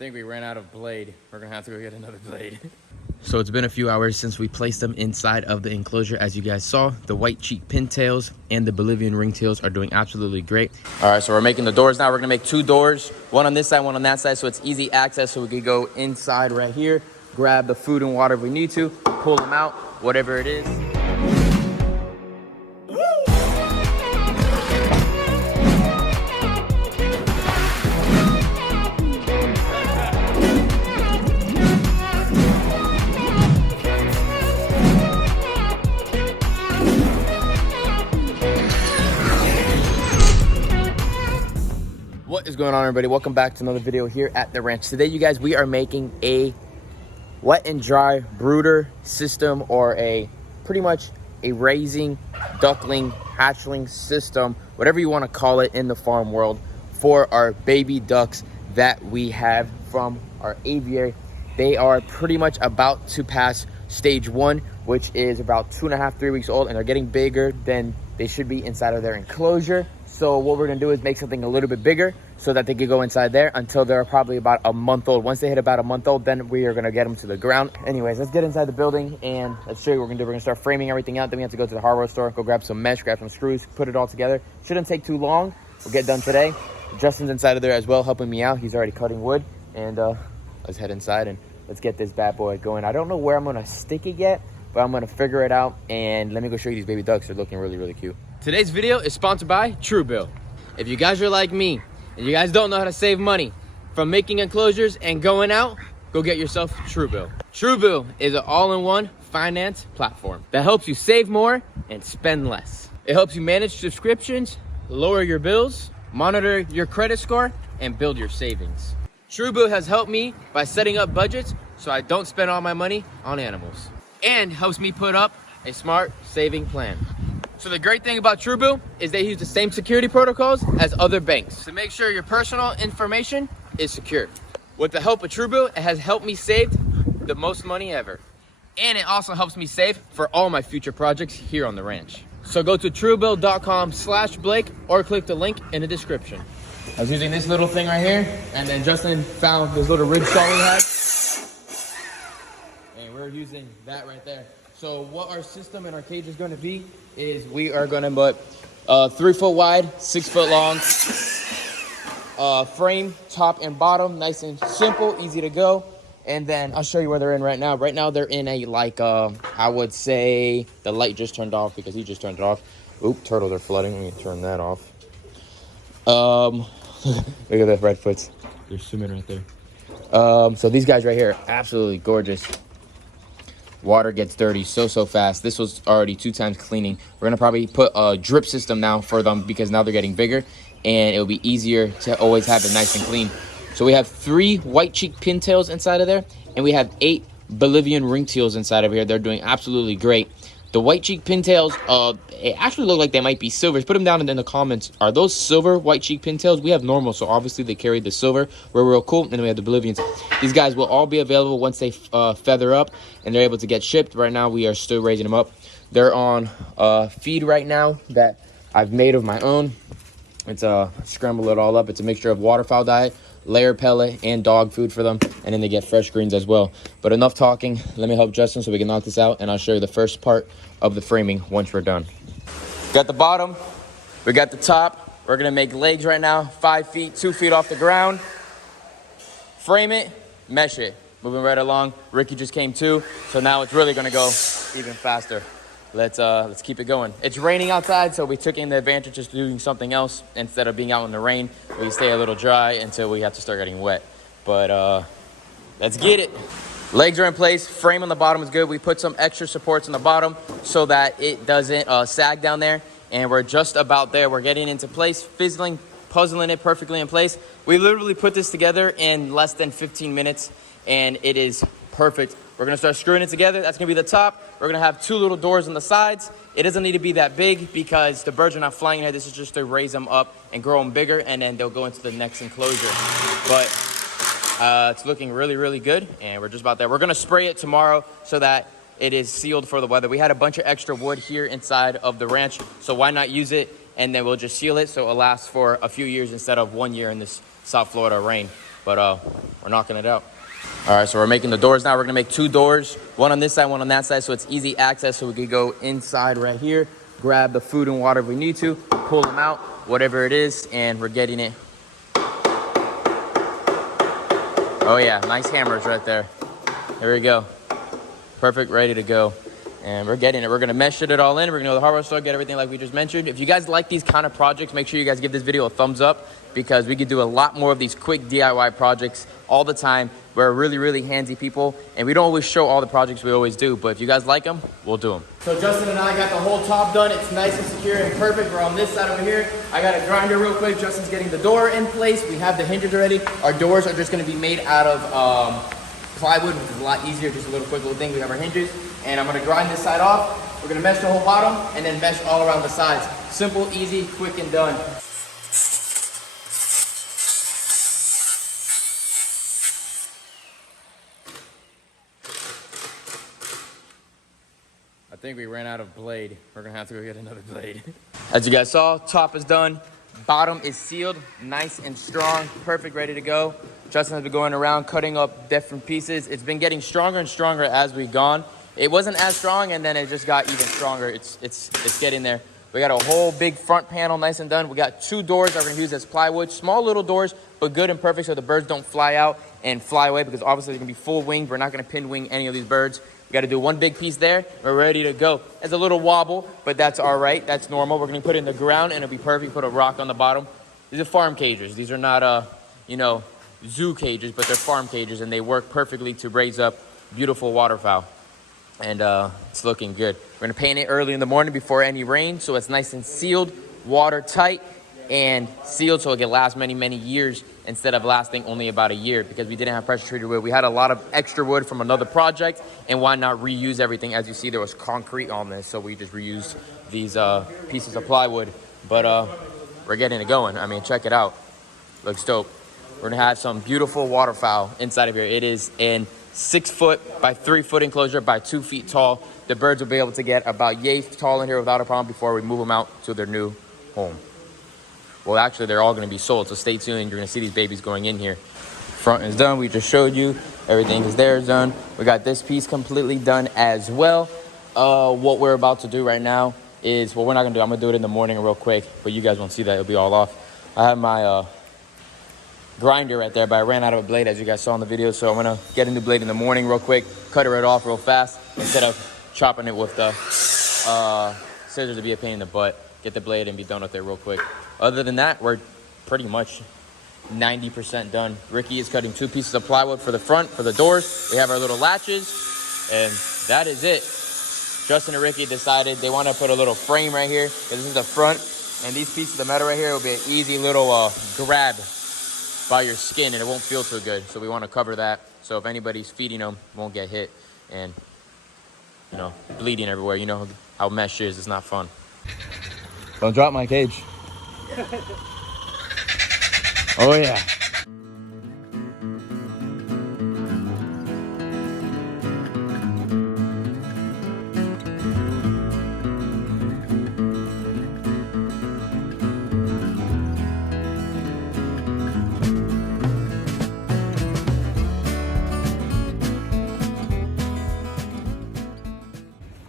think we ran out of blade. We're gonna have to go get another blade. So it's been a few hours since we placed them inside of the enclosure. As you guys saw, the white cheek pintails and the Bolivian ringtails are doing absolutely great. All right, so we're making the doors now. We're gonna make 2 doors, one on this side, one on that side, so it's easy access, so we could go inside right here, grab the food and water if we need to, pull them out, whatever it is. What is going on, everybody? Welcome back to another video here at the ranch. Today, you guys, we are making a wet and dry brooder system, or pretty much a raising duckling hatchling system, whatever you want to call it in the farm world, for our baby ducks that we have from our aviary. They are pretty much about to pass stage 1, which is about 2.5 to 3 weeks old, and they're getting bigger than they should be inside of their enclosure. So what we're gonna do is make something a little bit bigger so that they could go inside there until they're probably about a month old. Once they hit about a month old, then we are gonna get them to the ground. Anyways, let's get inside the building and let's show you what we're gonna do. We're gonna start framing everything out. Then we have to go to the hardware store, go grab some mesh, grab some screws, put it all together. Shouldn't take too long. We'll get done today. Justin's inside of there as well, helping me out. He's already cutting wood. And let's head inside and let's get this bad boy going. I don't know where I'm gonna stick it yet, but I'm gonna figure it out. And let me go show you these baby ducks. They're looking really, really cute. Today's video is sponsored by Truebill. If you guys are like me and you guys don't know how to save money from making enclosures and going out, go get yourself Truebill. Truebill is an all-in-one finance platform that helps you save more and spend less. It helps you manage subscriptions, lower your bills, monitor your credit score, and build your savings. Truebill has helped me by setting up budgets so I don't spend all my money on animals, and helps me put up a smart saving plan. So the great thing about Truebill is they use the same security protocols as other banks to make sure your personal information is secure. With the help of Truebill, it has helped me save the most money ever. And it also helps me save for all my future projects here on the ranch. So go to truebill.com/Blake or click the link in the description. I was using this little thing right here, and then Justin found this little ridge saw we had. And we're using that right there. So what our system and our cage is going to be is we are going to put 3 foot wide, 6 foot long frame, top and bottom, nice and simple, easy to go. And then I'll show you where they're in right now. Right now they're in a I would say the light just turned off because he just turned it off. Oop, turtles are flooding. Let me turn that off. Look at the redfoots. They're swimming right there. So these guys right here, absolutely gorgeous. Water gets dirty so fast. This was already 2 times cleaning. We're gonna probably put a drip system now for them because now they're getting bigger and it'll be easier to always have it nice and clean. So we have 3 white cheek pintails inside of there, and we have 8 Bolivian ringtails inside of here. They're doing absolutely great. The white cheek pintails, it actually look like they might be silvers. Put them down in the comments. Are those silver white cheek pintails? We have normal, so obviously they carry the silver. We're real cool. And then we have the Bolivians. These guys will all be available once they feather up and they're able to get shipped. Right now, we are still raising them up. They're on feed right now that I've made of my own. It's scramble it all up. It's a mixture of waterfowl diet, layer pellet, and dog food for them, and then they get fresh greens as well. But enough talking, let me help Justin so we can knock this out, and I'll show you the first part of the framing once we're done. Got the bottom, we got the top. We're gonna make legs right now, 5 feet, 2 feet off the ground. Frame it, mesh it. Moving right along. Ricky just came too, so now it's really gonna go even faster. Let's keep it going. It's raining outside, so we took in the advantage of doing something else. Instead of being out in the rain, we stay a little dry until we have to start getting wet. But let's get it. Legs are in place, frame on the bottom is good. We put some extra supports on the bottom so that it doesn't sag down there. And we're just about there. We're getting into place, puzzling it perfectly in place. We literally put this together in less than 15 minutes, and it is perfect. We're gonna start screwing it together. That's gonna be the top. We're gonna have 2 little doors on the sides. It doesn't need to be that big because the birds are not flying here. This is just to raise them up and grow them bigger, and then they'll go into the next enclosure. But it's looking really, really good, and we're just about there. We're gonna spray it tomorrow so that it is sealed for the weather. We had a bunch of extra wood here inside of the ranch, so why not use it? And then we'll just seal it so it lasts for a few years instead of 1 year in this South Florida rain. but we're knocking it out. All right, so we're making the doors now. We're gonna make 2 doors, one on this side, one on that side, so it's easy access, so we could go inside right here, grab the food and water if we need to, pull them out, whatever it is, and we're getting it. Oh yeah, nice hammers right there. There we go. Perfect, ready to go. And we're getting it. We're gonna mesh it all in. We're gonna go to the hardware store, get everything like we just mentioned. If you guys like these kind of projects, make sure you guys give this video a thumbs up, because we could do a lot more of these quick DIY projects all the time. We're really, really handsy people, and we don't always show all the projects we always do, but if you guys like them, we'll do them. So Justin and I got the whole top done. It's nice and secure and perfect. We're on this side over here. I got a grinder real quick. Justin's getting the door in place. We have the hinges already. Our doors are just gonna be made out of plywood, which is a lot easier, just a little quick little thing. We have our hinges, and I'm gonna grind this side off. We're gonna mesh the whole bottom and then mesh all around the sides. Simple, easy, quick, and done. I think we ran out of blade. We're gonna have to go get another blade. As you guys saw, top is done. Bottom is sealed, nice and strong, perfect, ready to go. Justin has been going around cutting up different pieces. It's been getting stronger and stronger as we've gone. It wasn't as strong, and then it just got even stronger. It's getting there. We got a whole big front panel, nice and done. We got 2 doors that we're gonna use as plywood. Small little doors, but good and perfect so the birds don't fly out and fly away, because obviously they're gonna be full winged. We're not gonna pin wing any of these birds. We gotta do 1 big piece there. We're ready to go. It's a little wobble, but that's all right. That's normal. We're gonna put it in the ground and it'll be perfect. Put a rock on the bottom. These are farm cages. These are not, zoo cages, but they're farm cages, and they work perfectly to raise up beautiful waterfowl. And it's looking good. We're gonna paint it early in the morning before any rain, so it's nice and sealed, watertight, and sealed so it can last many, many years instead of lasting only about a year, because we didn't have pressure treated wood. We had a lot of extra wood from another project, and why not reuse everything? As you see, there was concrete on this, so we just reused these pieces of plywood. But we're getting it going. I mean, check it out. Looks dope. We're gonna have some beautiful waterfowl inside of here. It is an 6 foot by 3 foot enclosure by 2 feet tall. The birds will be able to get about yay tall in here without a problem before we move them out to their new home. Well, actually, they're all gonna be sold, so stay tuned. You're gonna see these babies going in here. Front is done, we just showed you. Everything is there, done. We got this piece completely done as well. What we're about to do right now is, well, we're not gonna do, I'm gonna do it in the morning real quick, but you guys won't see that, it'll be all off. I have my grinder right there, but I ran out of a blade, as you guys saw in the video, so I'm gonna get a new blade in the morning real quick, cut it right off real fast, instead of chopping it with the scissors to be a pain in the butt. Get the blade and be done with it real quick. Other than that, we're pretty much 90% done. Ricky is cutting 2 pieces of plywood for the front, for the doors. We have our little latches, and that is it. Justin and Ricky decided they want to put a little frame right here, because this is the front, and these pieces of metal right here will be an easy little grab by your skin, and it won't feel too good. So we want to cover that, so if anybody's feeding them, won't get hit and, you know, bleeding everywhere. You know how mesh is, it's not fun. Don't drop my cage. Oh yeah.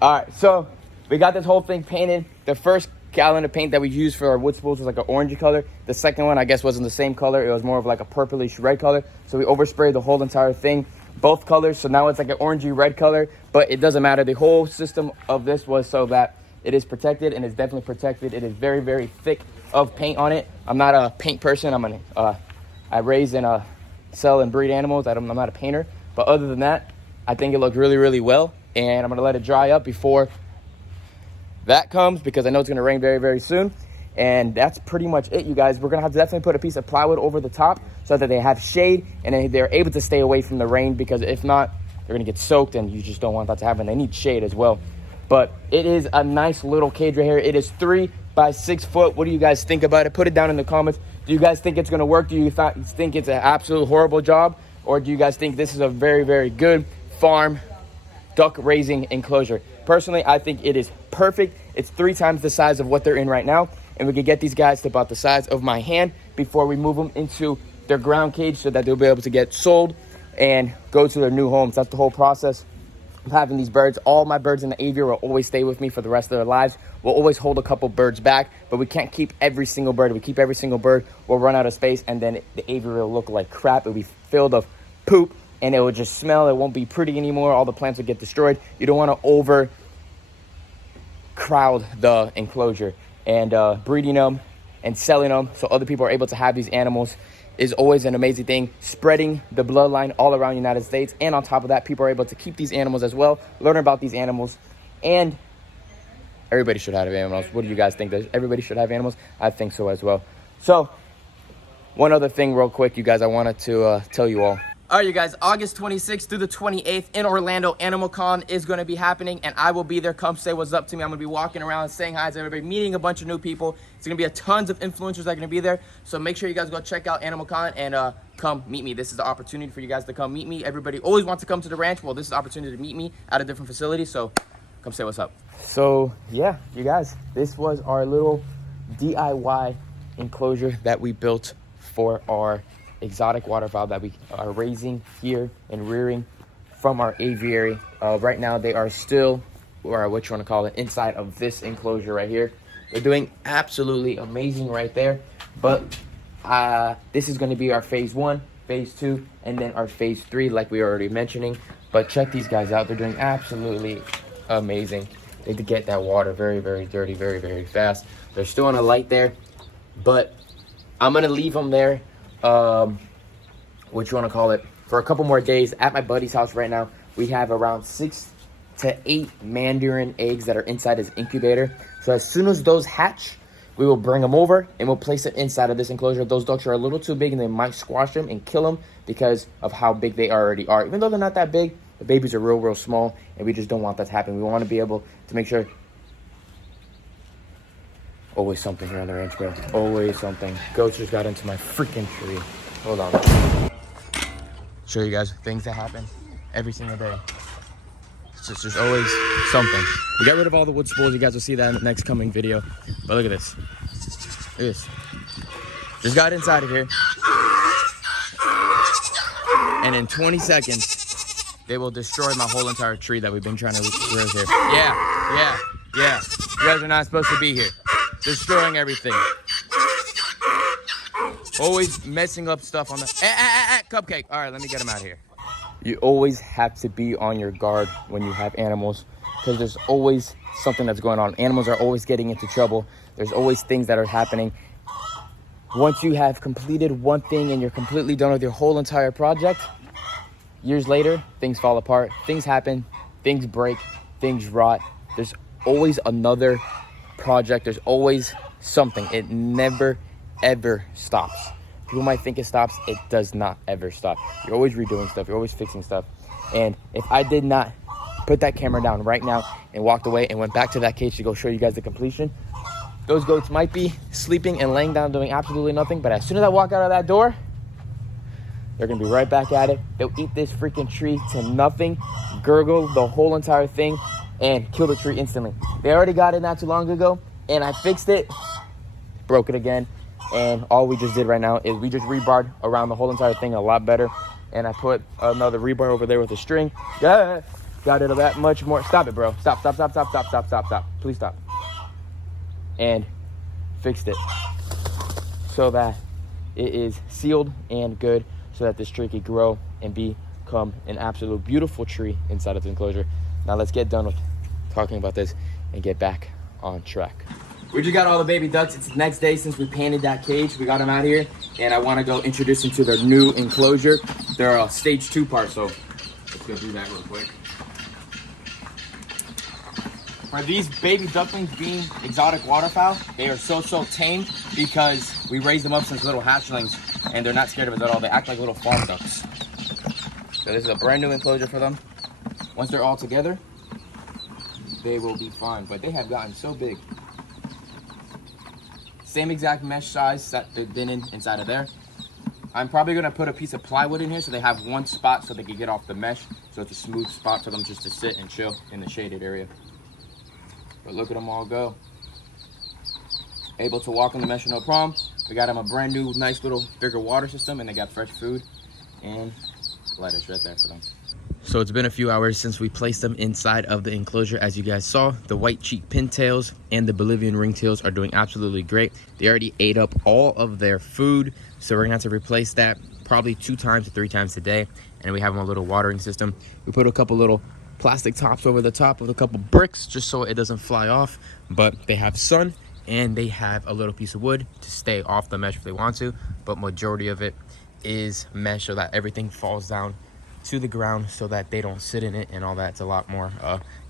All right, so we got this whole thing painted. The first gallon of paint that we used for our wood spools was like an orangey color. The second one, I guess, wasn't the same color. It was more of like a purplish red color. So we oversprayed the whole entire thing, both colors. So now it's like an orangey red color, but it doesn't matter. The whole system of this was so that it is protected, and it's definitely protected. It is very, very thick of paint on it. I'm not a paint person. I raise and sell and breed animals. I'm not a painter. But other than that, I think it looked really, really well. And I'm gonna let it dry up before that comes, because I know it's gonna rain very, very soon. And that's pretty much it, you guys. We're gonna have to definitely put a piece of plywood over the top so that they have shade and they're able to stay away from the rain, because if not, they're gonna get soaked, and you just don't want that to happen. They need shade as well. But it is a nice little cage right here. It is 3 by 6 foot. What do you guys think about it? Put it down in the comments. Do you guys think it's gonna work? Do you think it's an absolute horrible job? Or do you guys think this is a very, very good farm duck raising enclosure? Personally, I think it is perfect. It's 3 times the size of what they're in right now, and we could get these guys to about the size of my hand before we move them into their ground cage so that they'll be able to get sold and go to their new homes. That's the whole process of having these birds. All my birds in the aviary will always stay with me for the rest of their lives. We'll always hold a couple birds back, but we can't keep every single bird. If we keep every single bird, we'll run out of space, and then the aviary will look like crap. It'll be filled of poop, and it will just smell. It won't be pretty anymore. All the plants will get destroyed. You don't want to overcrowd the enclosure. And breeding them and selling them so other people are able to have these animals is always an amazing thing. Spreading the bloodline all around the United States. And on top of that, people are able to keep these animals as well, learn about these animals. And everybody should have animals. What do you guys think? Everybody should have animals? I think so as well. So, one other thing real quick, you guys, I wanted to tell you all. All right, you guys, August 26th through the 28th in Orlando, Animal Con is going to be happening, and I will be there. Come say what's up to me. I'm going to be walking around, saying hi to everybody, meeting a bunch of new people. It's going to be a tons of influencers that are going to be there, so make sure you guys go check out Animal Con and come meet me. This is the opportunity for you guys to come meet me. Everybody always wants to come to the ranch. Well, this is the opportunity to meet me at a different facility, so come say what's up. So, yeah, you guys, this was our little DIY enclosure that we built for our exotic waterfowl that we are raising here and rearing from our aviary. Right now they are still, or what you want to call it, inside of this enclosure right here. They're doing absolutely amazing right there, but this is going to be our phase 1, phase 2, and then our phase 3 like we were already mentioning. But check these guys out. They're doing absolutely amazing. They get that water very, very dirty, very, very fast. They're still on a light there, but I'm going to leave them there, what you want to call it, for a couple more days at my buddy's house. Right now we have around 6 to 8 mandarin eggs that are inside his incubator. So as soon as those hatch, we will bring them over and we'll place it inside of this enclosure. Those ducks are a little too big and they might squash them and kill them because of how big they already are. Even though they're not that big, the babies are real small, and we just don't want that to happen. We want to be able to make sure. Always something here on the ranch, bro. Always something. Goats just got into my freaking tree. Hold on. Show you guys things that happen every single day. It's just, there's always something. We got rid of all the wood spools. You guys will see that in the next coming video. But look at this. Look at this. Just got inside of here. And in 20 seconds, they will destroy my whole entire tree that we've been trying to raise here. Yeah. You guys are not supposed to be here. Destroying everything. Always messing up stuff on the cupcake. All right, let me get him out of here. You always have to be on your guard when you have animals, because there's always something that's going on. Animals are always getting into trouble. There's always things that are happening. Once you have completed one thing and you're completely done with your whole entire project, years later, things fall apart, things happen, things break, things rot. There's always another project. There's always something. It never, ever stops. People might think it stops. It does not ever stop. You're always redoing stuff. You're always fixing stuff. And if I did not put that camera down right now and walked away and went back to that cage to go show you guys the completion, those goats might be sleeping and laying down doing absolutely nothing. But as soon as I walk out of that door, they're going to be right back at it. They'll eat this freaking tree to nothing, gurgle the whole entire thing, and kill the tree instantly. They already got it not too long ago, and I fixed it, broke it again, and all we just did right now is we just rebarred around the whole entire thing a lot better, and I put another rebar over there with a string. Yeah, got it that much more. Stop it, bro. Stop. Please stop. And fixed it so that it is sealed and good, so that this tree can grow and become an absolute beautiful tree inside of the enclosure. Now let's get done with talking about this and get back on track. We just got all the baby ducks. It's the next day since we painted that cage. We got them out here, and I want to go introduce them to their new enclosure. They're a stage 2 part, so let's go do that real quick. For these baby ducklings being exotic waterfowl, they are so tame because we raised them up since little hatchlings, and they're not scared of us at all. They act like little farm ducks. So this is a brand new enclosure for them. Once they're all together, they will be fine, but they have gotten so big. Same exact mesh size that they've been inside of there. I'm probably gonna put a piece of plywood in here so they have one spot so they can get off the mesh, so it's a smooth spot for them just to sit and chill in the shaded area. But look at them all go. Able to walk on the mesh no problem. We got them a brand new, nice little bigger water system, and they got fresh food and lettuce right there for them. So it's been a few hours since we placed them inside of the enclosure. As you guys saw, the white cheek pintails and the Bolivian ringtails are doing absolutely great. They already ate up all of their food, so we're gonna have to replace that probably 2 times to 3 times a day. And we have them a little watering system. We put a couple little plastic tops over the top with a couple bricks just so it doesn't fly off, but they have sun and they have a little piece of wood to stay off the mesh if they want to, but majority of it is mesh so that everything falls down to the ground so that they don't sit in it and all that. It's a lot more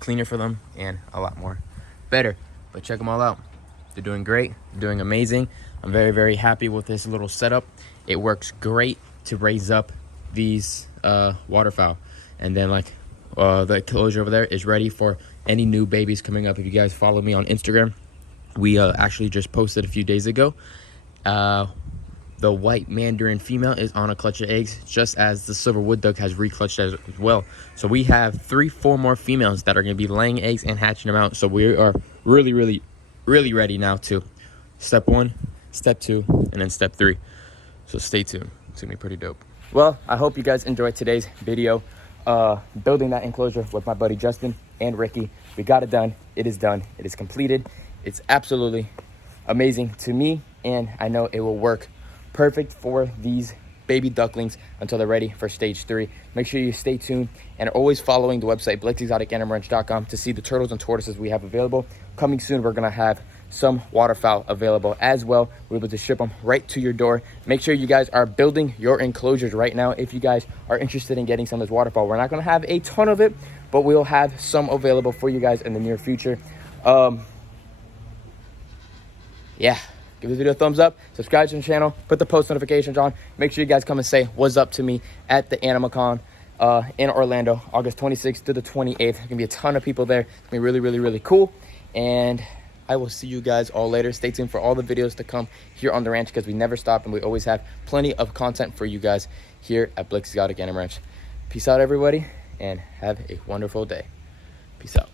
cleaner for them and a lot more better. But check them all out. They're doing great, doing amazing. I'm very, very happy with this little setup. It works great to raise up these waterfowl. And then like the enclosure over there is ready for any new babies coming up. If you guys follow me on Instagram, we actually just posted a few days ago. The white mandarin female is on a clutch of eggs, just as the silver wood duck has reclutched as well. So we have 3-4 more females that are going to be laying eggs and hatching them out. So we are really, really, really ready now to step 1, step 2, and then step 3. So stay tuned. It's going to be pretty dope. Well, I hope you guys enjoyed today's video. Building that enclosure with my buddy Justin and Ricky. We got it done. It is done. It is completed. It's absolutely amazing to me, and I know it will work perfect for these baby ducklings until they're ready for stage 3. Make sure you stay tuned and always following the website blixexoticanimalranch.com to see the turtles and tortoises we have available. Coming soon, we're gonna have some waterfowl available as well. We're able to ship them right to your door. Make sure you guys are building your enclosures right now if you guys are interested in getting some of this waterfowl. We're not gonna have a ton of it, but we'll have some available for you guys in the near future. Yeah. Give this video a thumbs up, subscribe to the channel, put the post notifications on. Make sure you guys come and say what's up to me at the AnimaCon in Orlando, August 26th to the 28th. There's going to be a ton of people there. It's going to be really, really, really cool. And I will see you guys all later. Stay tuned for all the videos to come here on the ranch because we never stop and we always have plenty of content for you guys here at Blix Exotic Animal Ranch. Peace out, everybody, and have a wonderful day. Peace out.